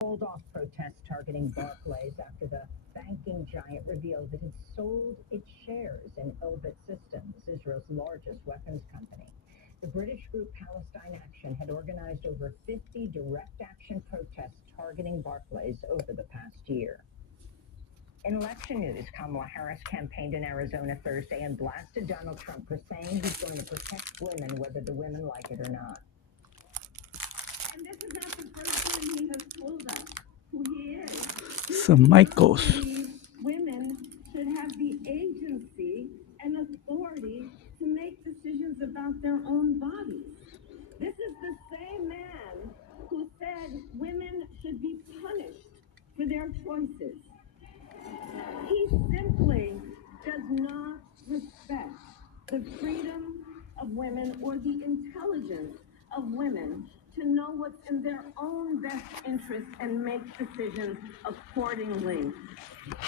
Called off protests targeting Barclays after the banking giant revealed it had sold its shares in Elbit Systems, Israel's largest weapons company. The British group Palestine Action had organized over 50 direct action protests targeting Barclays over the past year. In election news, Kamala Harris campaigned in Arizona Thursday and blasted Donald Trump for saying he's going to protect women whether the women like it or not. And this is not the first time he has told us who he is. Some Michaels. Women should have the agency and authority to make decisions about their own bodies. This is the same man who said women should be punished for their choices. He simply does not respect the freedom of women or the intelligence of women to know what's in their own best interest and make decisions accordingly.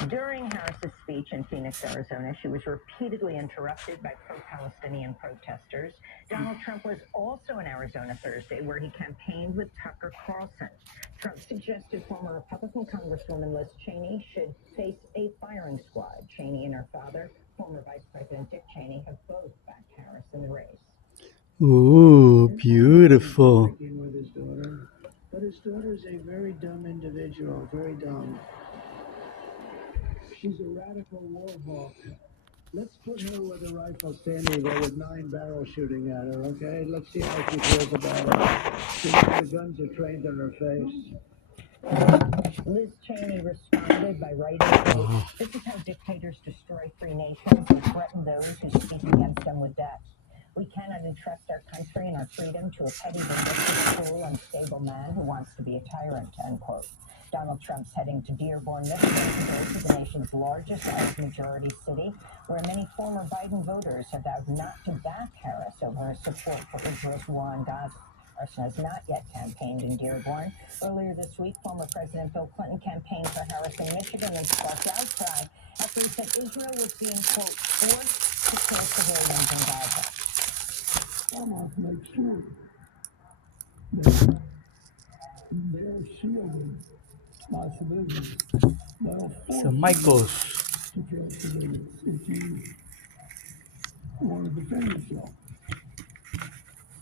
During Harris's speech in Phoenix, Arizona, she was repeatedly interrupted by pro-Palestinian protesters. Donald Trump was also in Arizona Thursday, where he campaigned with Tucker Carlson. Trump suggested former Republican Congresswoman Liz Cheney should face a firing squad. Cheney and her father, former Vice President Dick Cheney, have both backed Harris in the race. Ooh, beautiful. With his daughter, but his daughter is a very dumb individual, very dumb. She's a radical war hawk. Let's put her with a rifle standing there with 9 barrels shooting at her, okay? Let's see how she feels about it. The guns are trained on her face. Liz Cheney responded by writing, quote, "This is how dictators destroy free nations and threaten those who speak against them with death. We cannot entrust our country and our freedom to a petty, vindictive, cruel, unstable man who wants to be a tyrant," end quote. Donald Trump's heading to Dearborn, Michigan, to go to the nation's largest majority city, where many former Biden voters have vowed not to back Harris over her support for Israel's war on Gaza. Harrison has not yet campaigned in Dearborn. Earlier this week, former President Bill Clinton campaigned for Harris in Michigan and sparked outcry after he said Israel was being, quote, forced to kill civilians in Gaza. Almost make sure that they're shielded by civilians. They'll force Some Michaels. you to kill civilians if you want to defend yourself.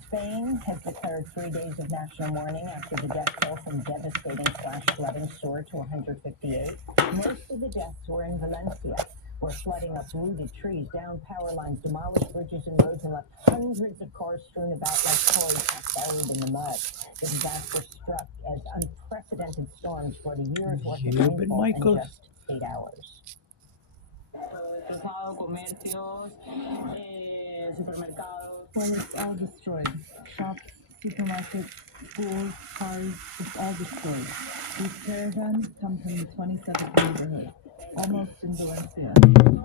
Spain has declared 3 days of national mourning after the death toll from devastating flash flooding soared to 158. Most of the deaths were in Valencia, where flooding uprooted trees, downed power lines, demolished bridges and roads, and left hundreds of cars strewn about like toys buried in the mud. The disaster struck as unprecedented storms brought a year's worth of rainfall in just 8 hours. Comercios, supermercados. Well, it's all destroyed. Shops, supermarkets, schools, cars, it's all destroyed. These caravans come from the 27th neighborhood, almost in Valencia.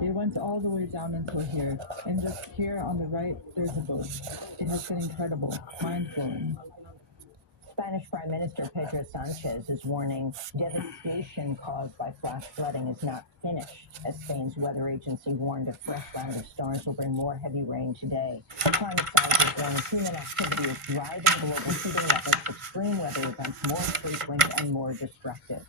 They went all the way down until here, and just here on the right, there's a boat. It has been incredible, mind-blowing. Spanish Prime Minister Pedro Sanchez is warning devastation caused by flash flooding is not finished, as Spain's weather agency warned a fresh round of storms will bring more heavy rain today. Climate scientists warn human activity is driving global heating that makes extreme weather events more frequent and more destructive.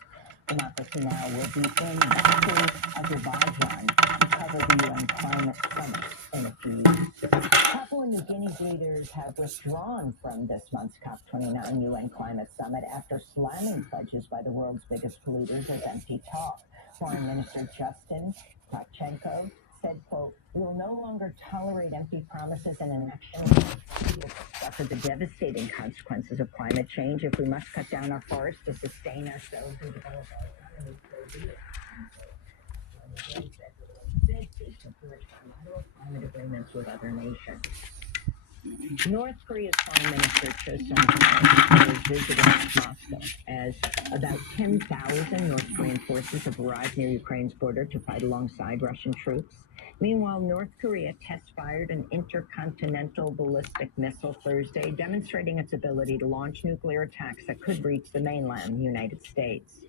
Democracy Now! Will be in Baku, Azerbaijan, to cover the UN Climate Summit in a few weeks. Papua New Guinea's leaders have withdrawn from this month's COP29 UN Climate Summit after slamming pledges by the world's biggest polluters as empty talk. Foreign Minister Justin Pachenko said, quote, "We will no longer tolerate empty promises and inaction. We will suffer the devastating consequences of climate change if we must cut down our forests to sustain ourselves and develop our economies." Bilateral climate agreements with other nations. North Korea's foreign minister Cho Sung-ho is visiting Moscow as about 10,000 North Korean forces have arrived near Ukraine's border to fight alongside Russian troops. Meanwhile, North Korea test-fired an intercontinental ballistic missile Thursday, demonstrating its ability to launch nuclear attacks that could reach the mainland United States.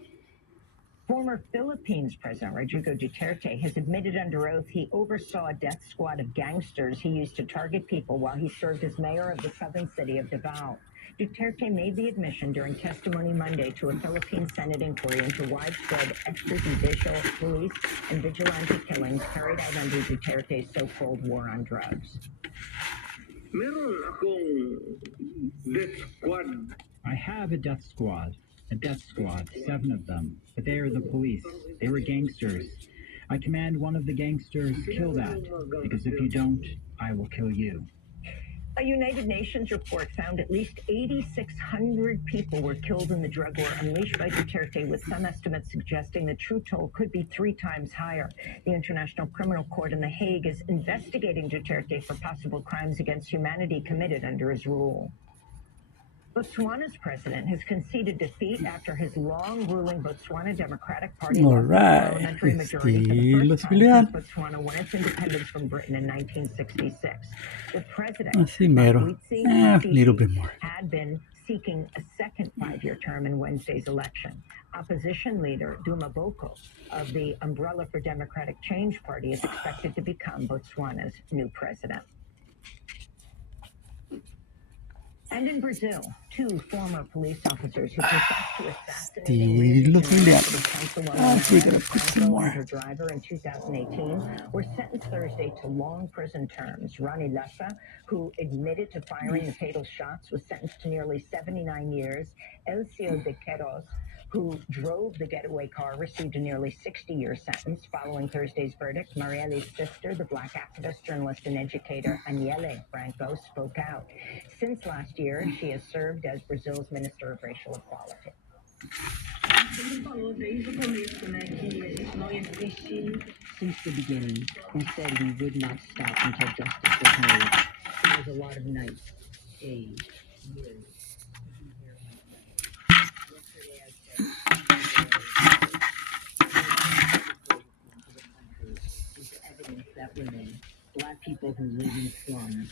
Former Philippines President Rodrigo Duterte has admitted under oath he oversaw a death squad of gangsters he used to target people while he served as mayor of the southern city of Davao. Duterte made the admission during testimony Monday to a Philippine Senate inquiry into widespread extrajudicial police and vigilante killings carried out under Duterte's so-called war on drugs. Meron akong death squad. I have a death squad. A death squad, 7 of them. But they are the police. They were gangsters. I command one of the gangsters, kill that. Because if you don't, I will kill you. A United Nations report found at least 8,600 people were killed in the drug war unleashed by Duterte, with some estimates suggesting the true toll could be 3 times higher. The International Criminal Court in The Hague is investigating Duterte for possible crimes against humanity committed under his rule. Botswana's president has conceded defeat after his long-ruling Botswana Democratic Party lost a Alright, parliamentary majority for the Estilo first Soy time Leal. since Botswana won its independence from Britain in 1966. The president, Así mero. Little bit more. had been seeking a second 5-year term in Wednesday's election. Opposition leader Duma Boko of the Umbrella for Democratic Change Party is expected to become Botswana's new president. And in Brazil, 2 former police officers who confessed to assassinating Estilo Soy Leal. We're gonna put some and more. her driver in 2018 were sentenced Thursday to long prison terms. Ronnie Lassa, who admitted to firing the fatal shots, was sentenced to nearly 79 years. Elcio de Queiroz, who drove the getaway car, received a nearly 60-year sentence. Following Thursday's verdict, Marielle's sister, the Black activist, journalist, and educator Aniele Franco, spoke out. Since last year, she has served as Brazil's Minister of Racial Equality. Since the beginning, we said we would not stop until justice was made. There was a lot of nights, days, years. Yesterday I said, is evidence that women, Black people who live in slums,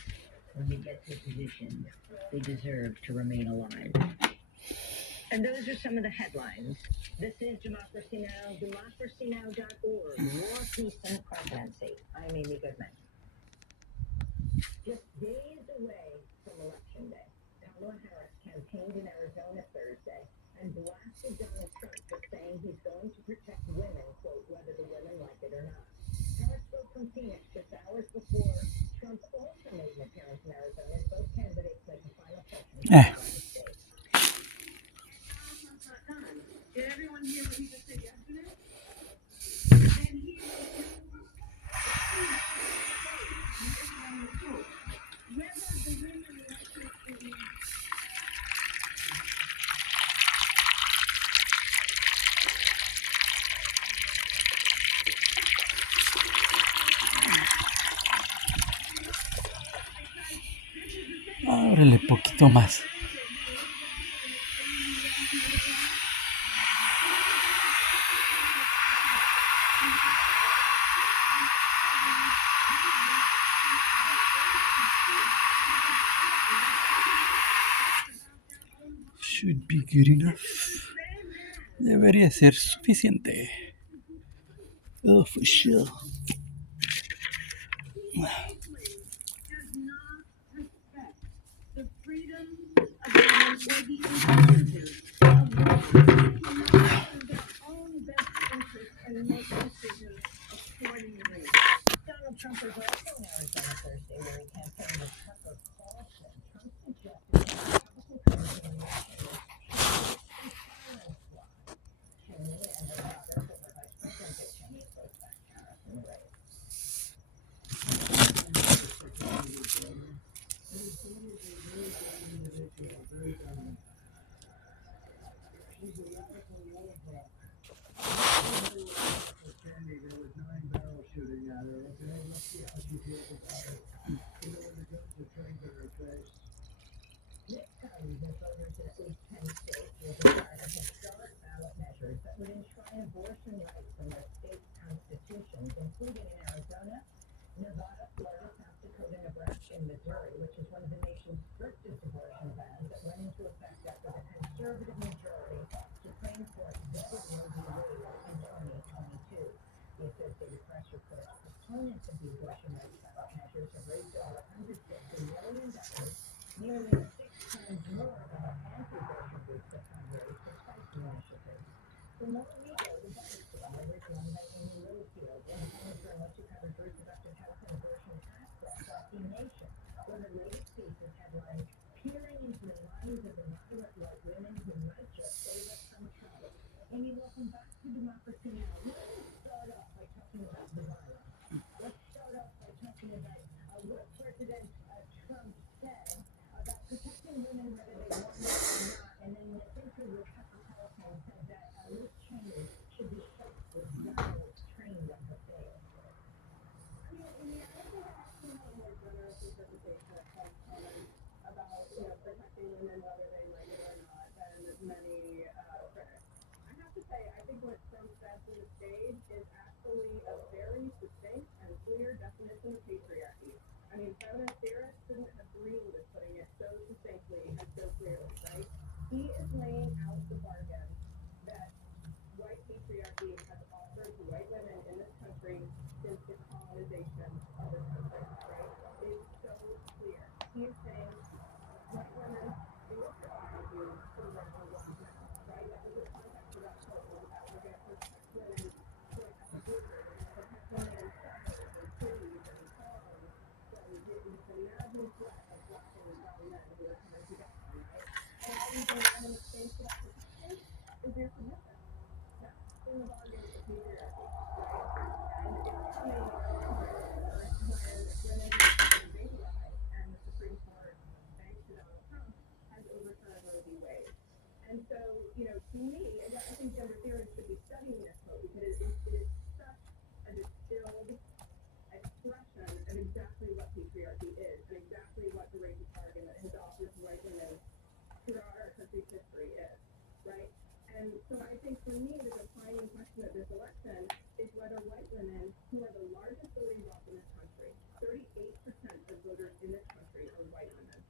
when they get to a position, they deserve to remain alive. And those are some of the headlines. This is Democracy Now!, democracynow.org. War, peace, and presidency. I'm Amy Goodman. Just days away from Election Day, Kamala Harris campaigned in Arizona Thursday and blasted Donald Trump for saying he's going to protect women, quote, whether the women like it or not. Harris spoke from Phoenix just hours before Trump also made an appearance in Arizona as both candidates make a final push in the state. Did everyone hear what he just said yesterday? And he whether the women like it or not. Ábrele poquito más. Should be good enough. Debería ser suficiente. Oh, for sure. Does not respect the freedom of women or the independence of women to their own best interests and make decisions accordingly. Donald Trump was also in Arizona Thursday, where he campaigned with Tucker Carlson. Trump suggested that Republicans in Cheney and her father, former Vice President Dick Cheney, both backed Harris in the race. There was 9 barrels shooting at her, okay? Let's see how she feels about it. You know, when the guns are trained in her face. This comes as voters in at least 10 states will decide on historic ballot measures that would enshrine abortion rights in their state constitutions, including in Arizona, Nevada, Florida, South Dakota, Nebraska, and Missouri, which is one of the nation's strictest abortion bans that went into effect after the conservative majority Supreme Court voted Roe v. Wade in 2022. The Associated Press reports proponents of the abortion rights ballot measures have raised over $150 million, nearly 6 times more Amy, welcome back to Democracy Now! Let's start off by talking about the virus. Let's start off by talking about what President Trump said about protecting women whether they want it or not, and then I think we were cut the telephone said that Liz Cheney should be shot with guns trained on her face. I mean, I think I actually have a more generous interpretation of Trump's comments about, protecting women whether they like it or not than many critics. I have to say, I think what Trump said to the stage is actually a very succinct and clear definition of patriarchy. I mean, feminist theorists couldn't have dreamed of putting it so succinctly and so clearly, right? He is laying out the bargain that white patriarchy has offered to white women in this country since the colonization of this country, right? It is so clear. He is saying white women, they will provide you children or young men, right? That was the context of that quote, was about we're going to protect women from abuse, we're going to protect women in suburbs and cities and farms from this imagined threat of black and brown men who are coming to get them, right? And all you can in exchange for that protection is your submission. That's in the bargain for patriarchy, right? And it's coming at a time, of course, when women have been babyized and the Supreme Court, thanks to Donald Trump, has overturned Roe v. Wade. And so, to me, I think gender theorists should be studying this quote because it is such a distilled expression of exactly what patriarchy is and exactly what the racist bargain that has offered to white women throughout our country's history is, right? And so I think for me, the defining question of this election is whether white women, who are the largest voting bloc in this country, 38% of voters in this country are white women,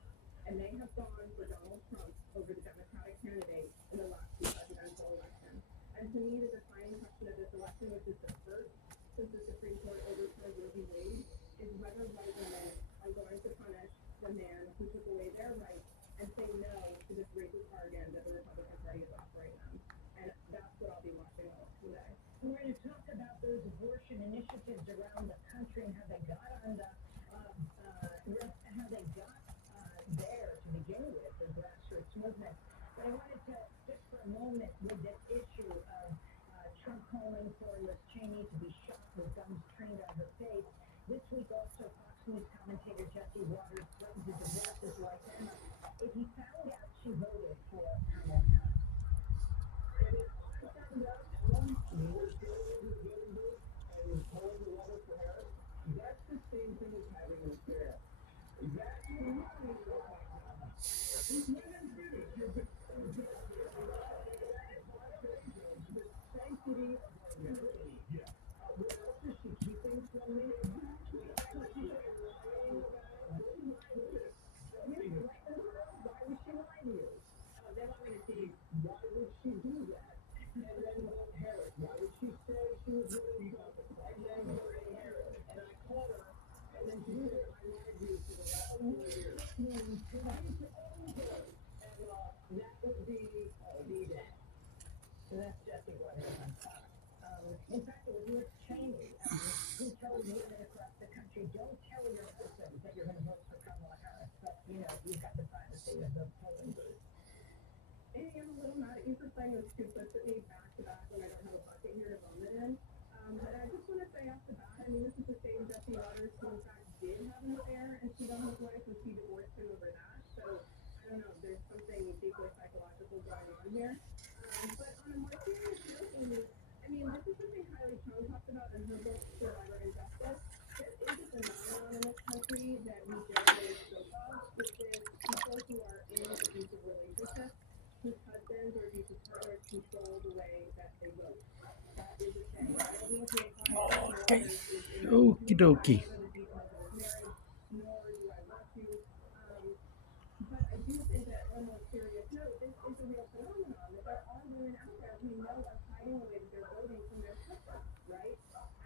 and they have gone for Donald Trump over the Democratic candidate in the last two presidential elections. And to me, the defining question of this election, which is the first since the Supreme Court overturned Roe v. Wade, is whether white women are going to punish the man who took away their rights and say no to this racist bargain that the Republican Party is offering them. And that's what I'll be watching election day. We're going to talk about those abortion initiatives around the country and how they got on the, how they got there to begin with, the grassroots movement. But I wanted to, just for a moment, with this issue of Trump calling for Liz Cheney to be shot with guns trained on her face. This week also, Fox News commentator Jesse Waters threatened to divorce his wife Emma if he found out she voted for Kamala Harris. If I found out Ellen was doing this and was calling the level for Harris, that's the same thing as having an affair. That to me is what my God. These women do. The sanctity of our marriage. Yeah. What else is she keeping from me? Exactly. What is she lying about? What is lying to this? Why would she lie to you? They want me to see why would she do that? And then vote Harris. Why would she say she was voting Trump and then voting Harris? And I called her, and then she said, I lied to you for the last 4 years. And that would be D-Day. So that's Jesse Waters on Fox. In fact, it was Liz Cheney who told women across the country, don't tell your husband that you're going to vote for Kamala Harris, but, you've got the privacy of the polling booth. Amy, I'm a little mad at you for playing those two clips at me back to back when I don't have a bucket here to vomit in. But I just want to say off the bat, I mean, this is the same Jesse Waters who in fact did have an affair and cheat on his wife and she divorced him over that. So, I don't know, there's something deeply psychological going on here. But on a more serious note, Amy, I mean, this is something Kylie Chung talked about in her book, Survivor Injustice. There is a phenomenon in this country that we generally spoke of, which is people who are in abusive relationships whose husbands or abusive partners control the way that they vote. That is a thing. I don't mean to imply that Okay. is Okie dokie. the details of his marriage, nor do I want to. But I do think that on a more serious note, this is a real phenomenon that there are women out there who know are hiding away that they're voting from their husbands, right?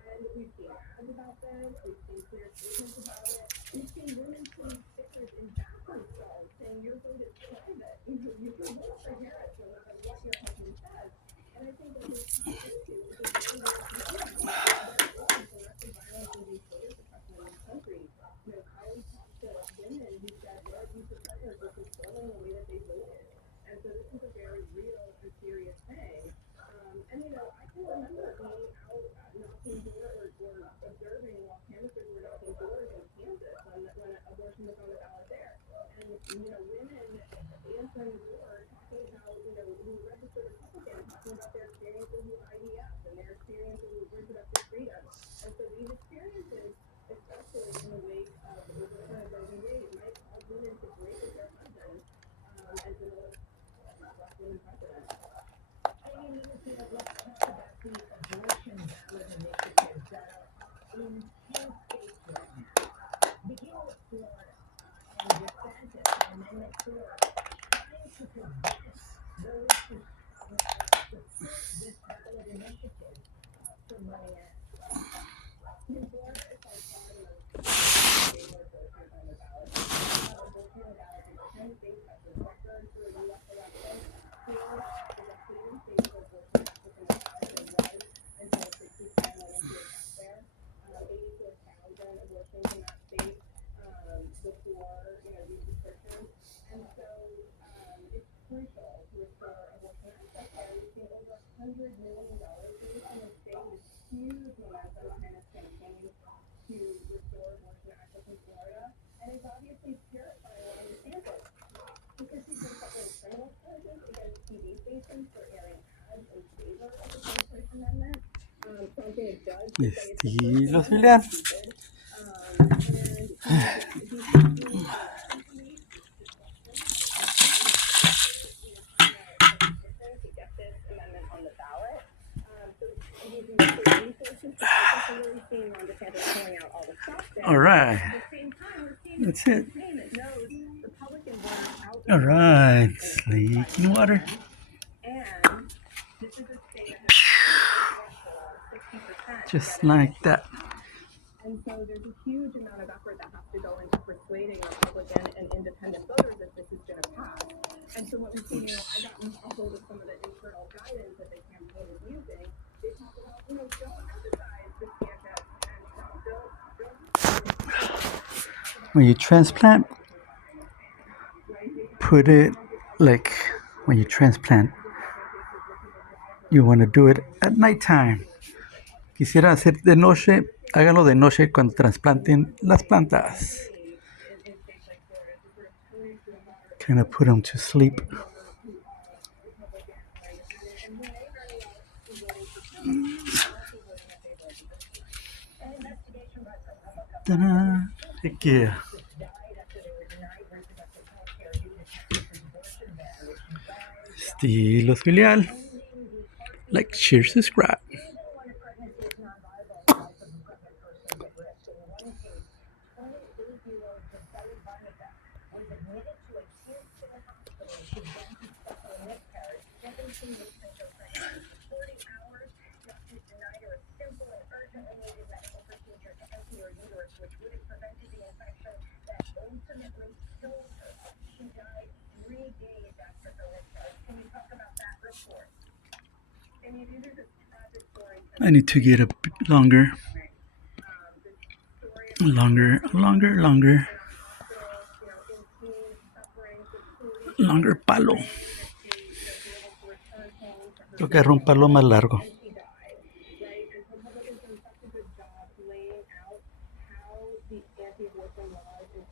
And we've seen ads about this, we've seen clear statements about it, we've seen women putting stickers in bathroom stalls saying your vote is private. You can vote for Harris no matter what your husband says. And I think that this issue is a very real phenomenon. There is domestic violence induced voter suppression in this country. Kylie talked to women who said their abusive partners were controlling the way that they voted. And so this is a very real and serious thing. people who are IVF and they're experiencing reproductive freedom. And so these experiences, especially in the wake of the overturn of Roe v. Wade, might cause women to break with their husbands as the most black women precedent. Let's talk about the abortion ballot initiatives that are in 10 states right now. Beginning with Florida and DeSantis, Amendment 4, trying to convince those who support this ballot initiative to vote yes. In Florida, it's by far the most favored abortion on the ballot. Abortion on the ballot in 10 states has a record for a U.S. election. Florida is a clear state for abortion access on the ballot. It was until 65 million passed there. 84,000 abortions in that state before these restrictions. And so it's crucial to restore abortion access there. We've seen over $100 million released in the state with huge momentum behind this campaign to restore abortion access in Florida. And it's obviously terrifying on DeSantis because he's been suffering criminal charges against TV stations for airing ads in favor of the pro-choice amendment, prompting a judge to say it's the first Estilo Soy amendment Leal. stupid. And he's continuing to manipulate discussion trying to get this amendment on the ballot. So he's using the state resources to focus, and really seeing Ron DeSantis pulling out all the stops there. All right. At the same time, we're seeing That's a it. campaign that knows Republican voters out All right. Leaking water. and this is a state that has a 60%. Just like that. And so there's a huge amount of effort that has to go into persuading Republican and independent voters that this is going to pass. And so what we've seen, I got a hold of some of the internal guidance that the campaign is using. They talk about, don't emphasize the DeSantis and Trump. When you transplant, put it like when you transplant, you want to do it at nighttime. Quisiera hacer de noche, háganlo de noche cuando trasplanten las plantas. Kind of put them to sleep. Ta-da. Heck yeah. Estilo Soy Leal. Like, share, subscribe. Which would have prevented the infection that ultimately killed her. She died 3 days after her miscarriage. Can you talk about that report? I mean, these are just tragic stories. I need to get a bit longer. Longer palo. Tengo que agarrar un palo más largo. Republicans done such a good job laying out how the anti-abortion laws in